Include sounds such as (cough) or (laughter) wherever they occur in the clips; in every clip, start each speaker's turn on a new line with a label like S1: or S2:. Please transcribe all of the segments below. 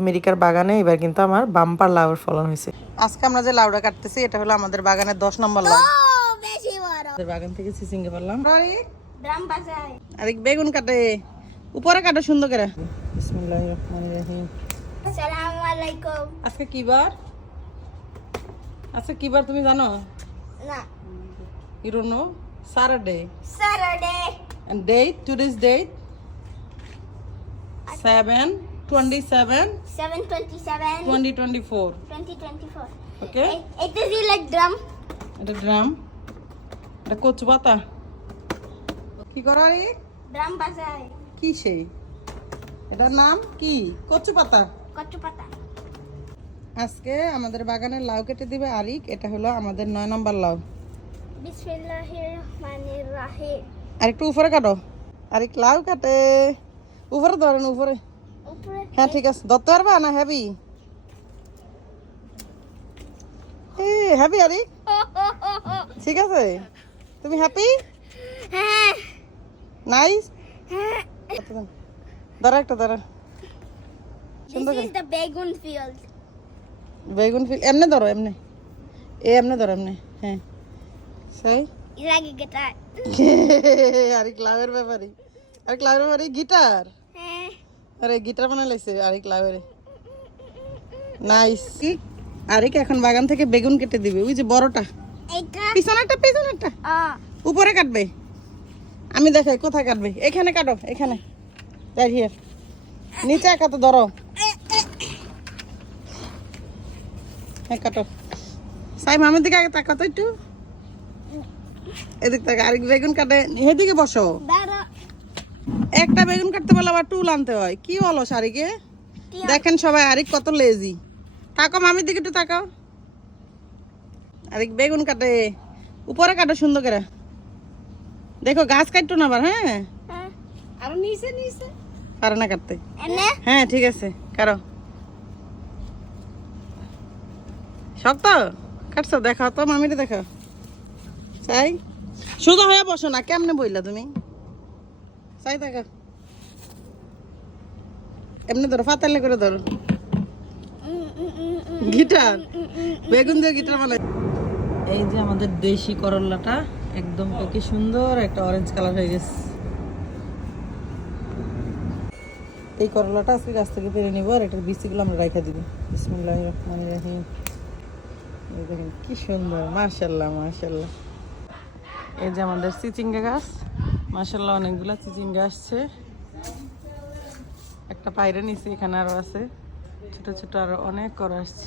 S1: আমেরিকার বাগানে এবার কিন্তু আমার বাম্পার লাউয়ের ফলন হয়েছে। আজকে আমরা যে লাউটা কাটতেছি এটা হলো আমাদের বাগানের দশ নম্বর লাউ।
S2: বেশি আমাদের
S1: বাগান থেকে চিচিঙ্গে পারলাম
S2: ড্রাম বাজায়
S1: আর বেগুন কাটে। উপরে কাটো সুন্দর করে। বিসমিল্লাহির রহমানির রহিম।
S2: আসসালামু আলাইকুম
S1: আজকে কি বার? আজকে কি বার তুমি জানো? না। You don't know Saturday
S2: Saturday
S1: and date? Today's date? 7 27
S2: 727
S1: 2024
S2: 2024 okay এটা দি লাইক ড্রাম
S1: এটা ড্রাম এটা কচু পাতা কি করা রে
S2: ড্রাম বাজায়
S1: কি সেই এটার নাম কি কচু পাতা কত পাতা আজকে আমাদের বাগানের লাউ কেটে দিবে আরিক এটা হলো আমাদের নয় নম্বর লাউ
S2: বিসমিল্লাহির রহমানির রহিম
S1: আর একটু উপরে কাটো আরিক লাউ কাটে উপরে ধরেন উপরে হ্যাঁ ঠিক আছে। ধরতে পারবা না হ্যাভি এ হ্যাভি আরিক ঠিক আছে? তুমি হ্যাপি? হ্যাঁ। নাইস? হ্যাঁ। ধরো একটা ধরো।
S2: সুন্দর begun field.
S1: বেগুন ফিল এমনি ধরো এমনি। এ এমনি ধরো এমনি। হ্যাঁ। সেই।
S2: A guitar?
S1: (laughs) আর ক্লাবের ব্যাপারে আর ক্লাবের ব্যাপারে গিটার? আরে গিটার বানাই লাইছে আর ক্লাবের নাইস আরেক এখন বাগান থেকে বেগুন কেটে দিবে। ওই যে বড়টা। এটা পিছনেরটা পিছনেরটা। উপরে কাটবে। আমি দেখাই কোথায় কাটবে? এখানে কাটো এখানে। রাইট হিয়ার নিচে কাটো ধরো। হ্যাঁ কাটো। সাই মামের দিকে আগে তাকাও তো একটু। এদিক থেকে আরেক বেগুন কাটে। এদিকে বসো। একটা বেগুন কাটতে পারলে আবার টুল আনতে হয়। কি বলো সারিকে? দেখেন সবাই আরেক কত লেজি তাকাও মামির দিকে একটু তাকাও। আরেক বেগুন কাটে। উপরে কাটো সুন্দর করে। দেখো গাছ কাটতো না আবার হ্যাঁ? হ্যাঁ।
S2: আর নিচে নিচে।
S1: পারে না কাটতে। হ্যাঁ ঠিক আছে কারও শক্ত? কাটছো? দেখাও তো মামিরে দেখাও। চাই। শুধু হয়ে বসো না কেমনে বইলা তুমি? চাই দেখো এমনি ধরো ফাতালে করে ধরো। গিটার। বেগুন দিয়ে গিটার বানাই। এই যে আমাদের দেশি করল্লাটা একদম কি সুন্দর একটা অরেঞ্জ কালার হয়ে গেছে। এই করলাটা আজকে গাছ থেকে পেরে নিবো আর এটার বিচিগুলো আমরা রেখে দিব। বিসমুল্লাহ রহমান রাহিম। এই দেখেন কি সুন্দর মাশাল্লাহ মাশাল্লাহ এই যে আমাদের চিচিঙ্গা গাছ। মাশাল্লাহ অনেকগুলো চিচিঙ্গা আসছে। একটা পায়রে নিচে এখানে আরও আছে। ছোট ছোট আরও অনেক করা আসছে।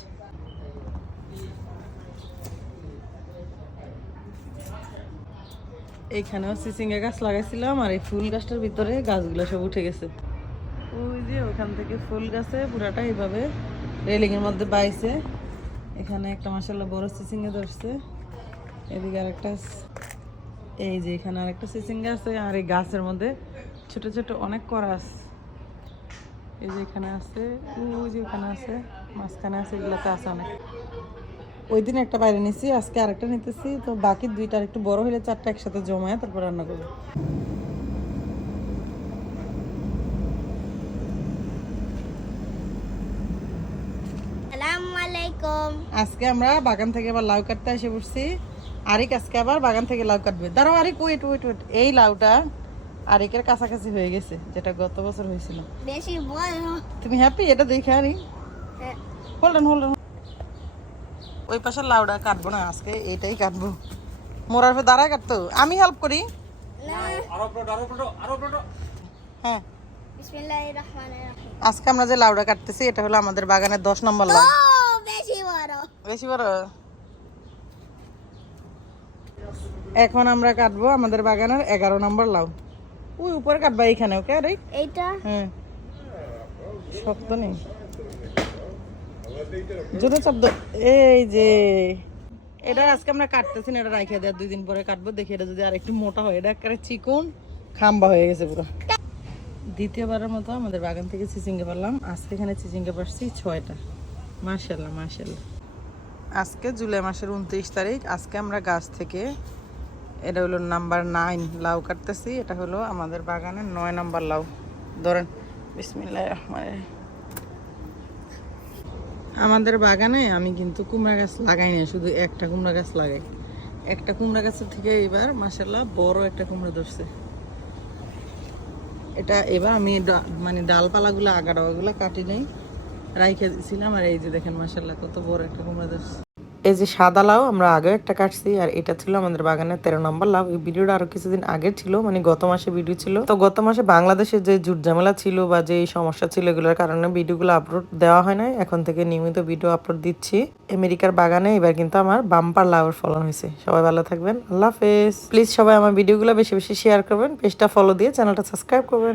S1: এইখানেও চিচিঙ্গা গাছ লাগাইছিলাম আর এই ফুল গাছটার ভিতরে গাছগুলো সব উঠে গেছে। ওই যে ওখান থেকে ফুল গাছে পুরাটা এইভাবে রেলিং এর মধ্যে বাইছে। এখানে একটা মাসাল্লাহ বড় চিচিঙ্গা ধরছে। এদিকে আরেকটা। এই যে এখানে আরেকটা চিচিঙ্গা আছে আর এই গাছের মধ্যে ছোট ছোট অনেক করা আছে এই যে এখানে আছে ওই যে এখানে আছে মাঝখানে আছে এগুলোতে আছে অনেক। ওই দিন একটা বাইরে নিছি আজকে আরেকটা নিতেছি তো বাকি দুইটা আর একটু বড় হলে চারটা একসাথে জমায় তারপর রান্না করব। আজকে আমরা বাগান থেকে আবার লাউ কাটতে এসে পড়ছি। আরিক আজকে আবার বাগান থেকে লাউ কাটবে। দাঁড়াও আরিক ওয়েট ওয়েট ওয়েট এই লাউটা আরিকের কাছাকাছি হয়ে গেছে যেটা গত বছর হয়েছিল।
S2: বেশি বড়
S1: তুমি হ্যাপি এটা দেখে আরি হ্যাঁ। হোল্ডন হোল্ডন ওই পাশের লাউটা কাটবো না আজকে এটাই কাটবো। মোরার পর দাঁড়ায় কাটতো? আমি হেল্প করি? হ্যাঁ। আজকে আমরা যে লাউটা কাটতেছি এটা হলো আমাদের বাগানের দশ নম্বর লাউ।
S2: বেশি বড়।
S1: বেশি বড়? এখন আমরা কাটবো আমাদের বাগানের এগারো নম্বর লাউ। ওই উপরে কাটবা এইখানে ওকে আরে এইটা? হ্যাঁ। শক্ত নেই। জোরে শব্দ এই যে। এটা আজকে আমরা কাটতেছি না এটা রাইখে দেওয়ার দুই দিন পরে কাটবো। দেখি এটা যদি আর একটু মোটা হয়। এটা একেবারে চিকন খাম্বা হয়ে গেছে পুরো। দ্বিতীয়বারের মতো আমাদের বাগান থেকে চিচিঙ্গে পারলাম। আজকে এখানে চিচিঙ্গে পারছি ছয়টা। মার্শাল্লাহ মার্শাল্লাহ আজকে জুলাই মাসের উনত্রিশ তারিখ। আজকে আমরা গাছ থেকে, এটা হলো নাম্বার নাইন লাউ কাটতেছি। এটা হলো আমাদের বাগানের নয় নাম্বার লাউ। ধরেন, বিসমিল্লাহ রহমান আমাদের বাগানে আমি কিন্তু কুমড়া গাছ লাগাই না শুধু একটা কুমড়া গাছ লাগাই। একটা কুমড়া গাছের থেকে এবার মাসাল্লাহ বড় একটা কুমড়া ধরছে। এটা এবার আমি মানে ডালপালাগুলো আগাডাগুলো কাটি নেই, রাইখে দিয়েছিলাম আর এই যে দেখেন মাসাল্লাহ কত বড় একটা কুমড়া ধরছে। এই যে সাদা লাউ আমরা আগেও একটা কাটছি, আর এটা ছিল আমাদের বাগানের তেরো নম্বর লাউ। এই ভিডিওটা আরও কিছুদিন আগে ছিল মানে গত মাসে ভিডিও ছিল। তো গত মাসে বাংলাদেশে যে জুট ঝামেলা ছিল বা যে সমস্যা ছিল, এগুলোর কারণে ভিডিওগুলো আপলোড দেওয়া হয় না এখন থেকে নিয়মিত ভিডিও আপলোড দিচ্ছি। আমেরিকার বাগানে এবার কিন্তু আমার বাম্পার লাউর ফলন হয়েছে। সবাই ভালো থাকবেন। আল্লাহ হাফেজ। প্লিজ সবাই আমার ভিডিওগুলো বেশি বেশি শেয়ার করবেন। পেজটা ফলো দিয়ে চ্যানেলটা সাবস্ক্রাইব করবেন।